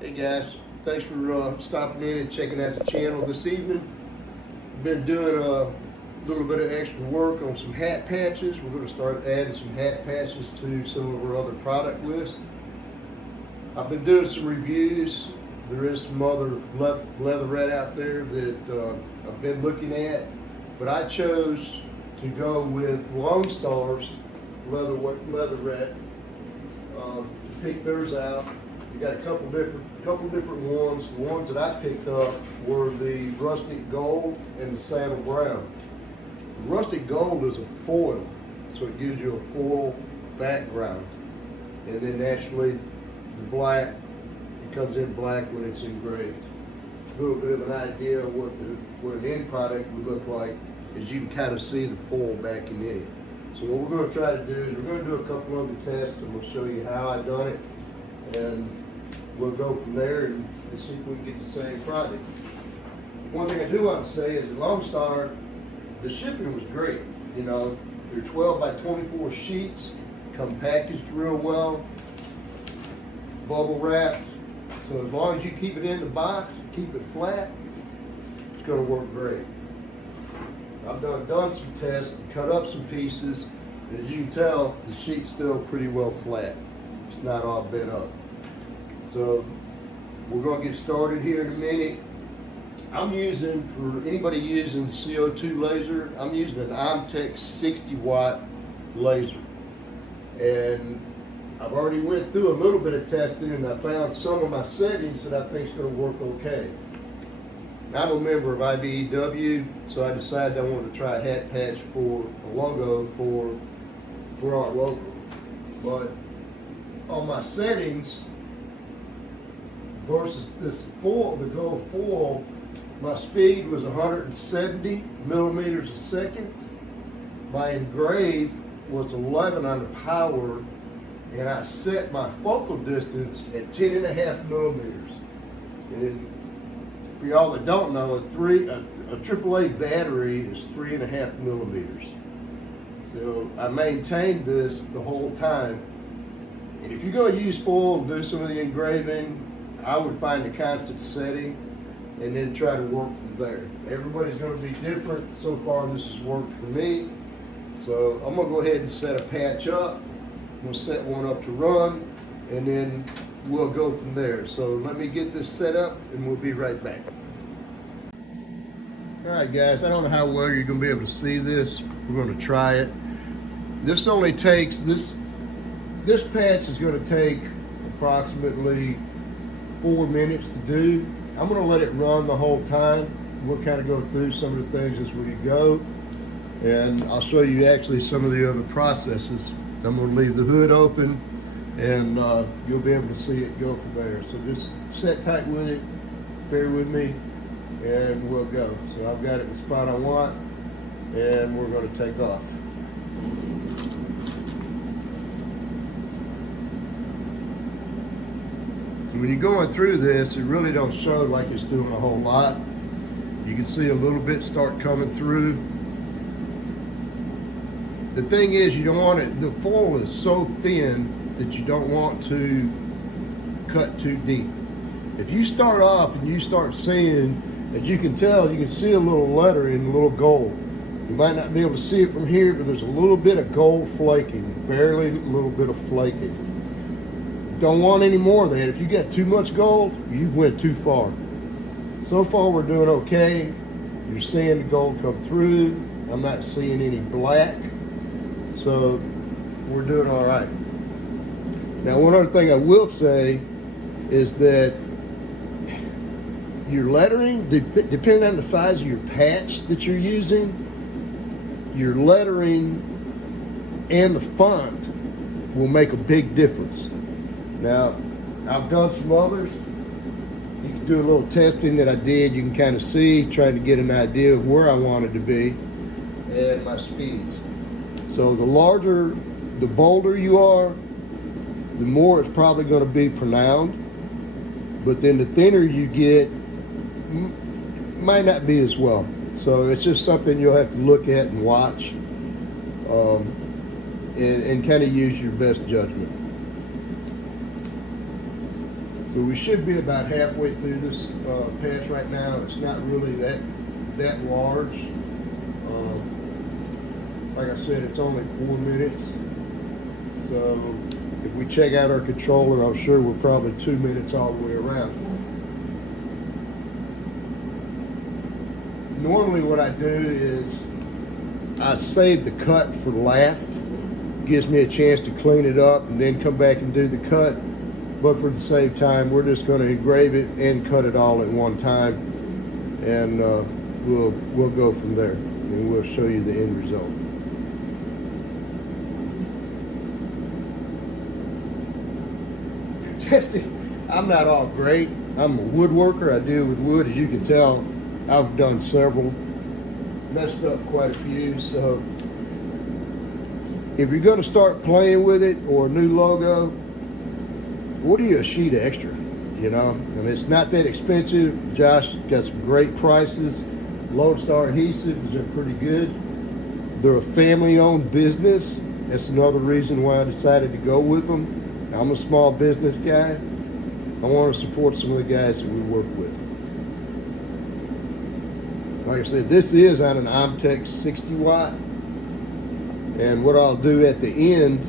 Hey guys, thanks for stopping in and checking out the channel this evening. Been doing a little bit of extra work on some hat patches. We're going to start adding some hat patches to some of our other product lists. I've been doing some reviews. There is some other leatherette out there that I've been looking at, but I chose to go with LoneStar's leatherette. To pick theirs out. You got a couple different ones. The ones that I picked up were the rustic gold and the saddle brown. The rustic gold is a foil, so it gives you a foil background. And then naturally the black, it comes in black when it's engraved. A little bit of an idea of what an end product would look like is you can kind of see the foil backing in it. So what we're going to try to do is we're going to do a couple of the tests, and we'll show you how I done it, and we'll go from there and see if we can get the same product. One thing I do want to say is at LoneStar, the shipping was great. You know, they're 12 by 24 sheets, come packaged real well, bubble wrapped. So as long as you keep it in the box, keep it flat, it's going to work great. I've done some tests, cut up some pieces, and as you can tell, the sheet's still pretty well flat. It's not all bent up. So we're going to get started here in a minute. I'm using, for anybody using CO2 laser, I'm using an Omtech 60 watt laser. And I've already went through a little bit of testing, and I found some of my settings that I think is going to work okay. I'm a member of IBEW, so I decided I wanted to try a hat patch for a logo for our logo. But on my settings versus this foil, the gold foil, my speed was 170 millimeters a second. My engrave was 11 on the power, and I set my focal distance at 10.5 millimeters. And for y'all that don't know, a AAA battery is 3.5 millimeters. So I maintained this the whole time. And if you're going to use foil to do some of the engraving, I would find a constant setting and then try to work from there. Everybody's going to be different. So far this has worked for me. So I'm going to go ahead and set a patch up. I'm going to set one up to run, and then we'll go from there. So let me get this set up and we'll be right back. All right guys, I don't know how well you're going to be able to see this. We're going to try it. This only takes, this patch is going to take approximately 4 minutes to do. I'm going to let it run the whole time. We'll kind of go through some of the things as we go, and I'll show you actually some of the other processes. I'm going to leave the hood open, and you'll be able to see it go from there. So just sit tight with it, bear with me, and we'll go. So I've got it in the spot I want, and we're going to take off. When you're going through this, it really don't show like it's doing a whole lot. You can see a little bit start coming through. The thing is, you don't want it, the foil is so thin that you don't want to cut too deep. If you start off and you start seeing, as you can tell, you can see a little lettering, a little gold. You might not be able to see it from here, but there's a little bit of gold flaking, barely a little bit of flaking. Don't want any more of that. If you got too much gold, you went too far. So far we're doing okay. You're seeing the gold come through. I'm not seeing any black. So we're doing all right. Now one other thing I will say is that your lettering, depending on the size of your patch that you're using, your lettering and the font will make a big difference. Now, I've done some others. You can do a little testing that I did. You can kind of see, trying to get an idea of where I wanted to be and my speeds. So the larger, the bolder you are, the more it's probably going to be pronounced. But then the thinner you get, might not be as well. So it's just something you'll have to look at and watch, and kind of use your best judgment. So we should be about halfway through this patch right now. It's not really that large. Like I said, it's only 4 minutes. So if we check out our controller, I'm sure we're probably 2 minutes all the way around. Normally what I do is I save the cut for last. Gives me a chance to clean it up and then come back and do the cut. But for the same time, we're just going to engrave it and cut it all at one time, and we'll go from there, and we'll show you the end result. I'm not all great. I'm a woodworker. I deal with wood, as you can tell. I've done several, messed up quite a few. So if you're going to start playing with it or a new logo, order you a sheet extra, you know, and it's not that expensive. Josh got some great prices. LoneStar Adhesive, they're pretty good. They're a family-owned business. That's another reason why I decided to go with them. I'm a small business guy. I want to support some of the guys that we work with. Like I said, this is on an Omtech 60 watt. And what I'll do at the end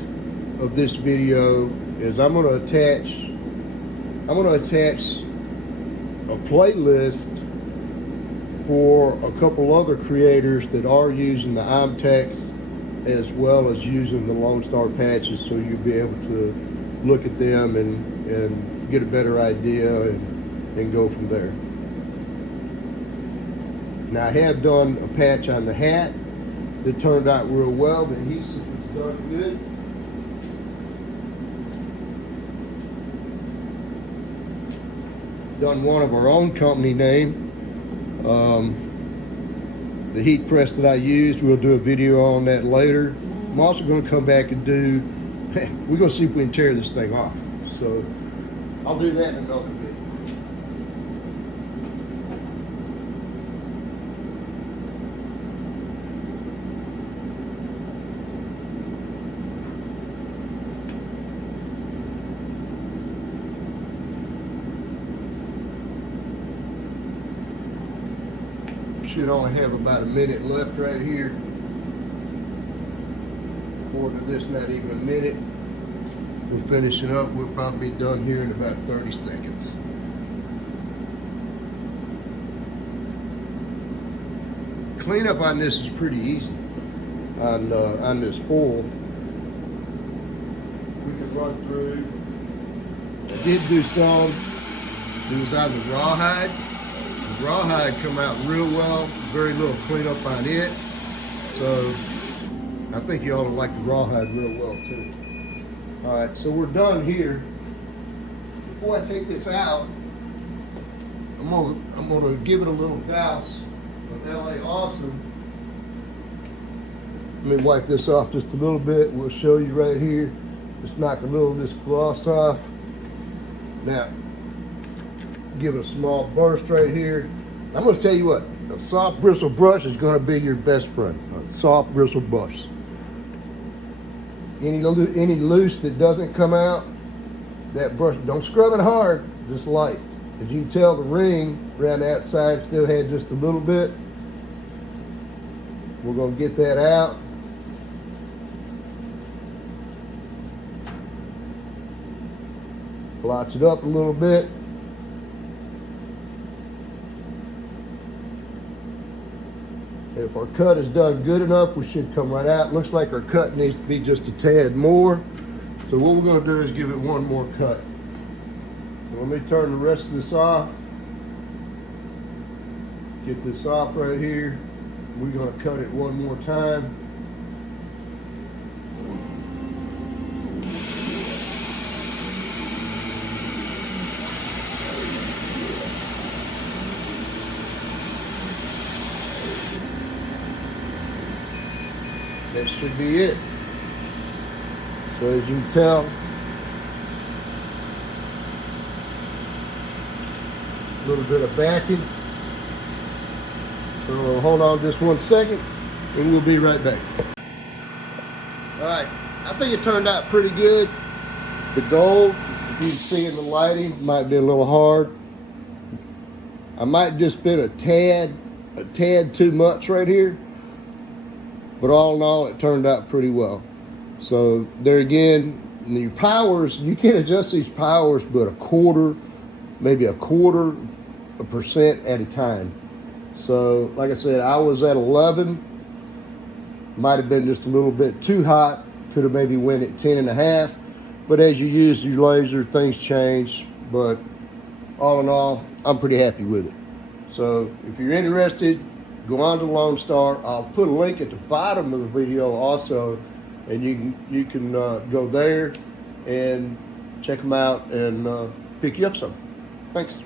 of this video is I'm going to attach a playlist for a couple other creators that are using the Omtechs as well as using the LoneStar patches, so you'll be able to look at them and get a better idea and go from there. Now I have done a patch on the hat that turned out real well. The adhesive was done good. Done one of our own company name. The heat press that I used, we'll do a video on that later. I'm also going to come back and do, we're going to see if we can tear this thing off. So I'll do that in another video. Should only have about a minute left right here. According to this, not even a minute. We're finishing up. We'll probably be done here in about 30 seconds. Cleanup on this is pretty easy. On this foil, we can run through. I did do some. It was on the rawhide. The rawhide come out real well, very little cleanup on it. So I think you ought to like the rawhide real well too. All right, so we're done here. Before I take this out, I'm gonna give it a little douse of LA Awesome. Let me wipe this off just a little bit. We'll show you right here. Just knock a little of this gloss off. Now, give it a small burst right here. I'm going to tell you what, a soft bristle brush is going to be your best friend. A soft bristle brush. Any loose that doesn't come out, that brush, don't scrub it hard, just light. As you can tell, the ring around the outside still had just a little bit. We're going to get that out. Blotch it up a little bit. If our cut is done good enough, we should come right out. Looks like our cut needs to be just a tad more. So what we're going to do is give it one more cut. So let me turn the rest of this off. Get this off right here. We're going to cut it one more time. That should be it. So as you can tell, a little bit of backing. So hold on just 1 second and we'll be right back. All right, I think it turned out pretty good. The gold If you see in the lighting, might be a little hard. I might just been a tad too much right here, but all in all, it turned out pretty well. So there again, your powers, you can adjust these powers, but maybe a quarter a percent at a time. So like I said, I was at 11, might have been just a little bit too hot, could have maybe went at 10.5, but as you use your laser, things change. But all in all, I'm pretty happy with it. So if you're interested, go on to LoneStar. I'll put a link at the bottom of the video also, and you can go there and check them out and pick you up some. Thanks.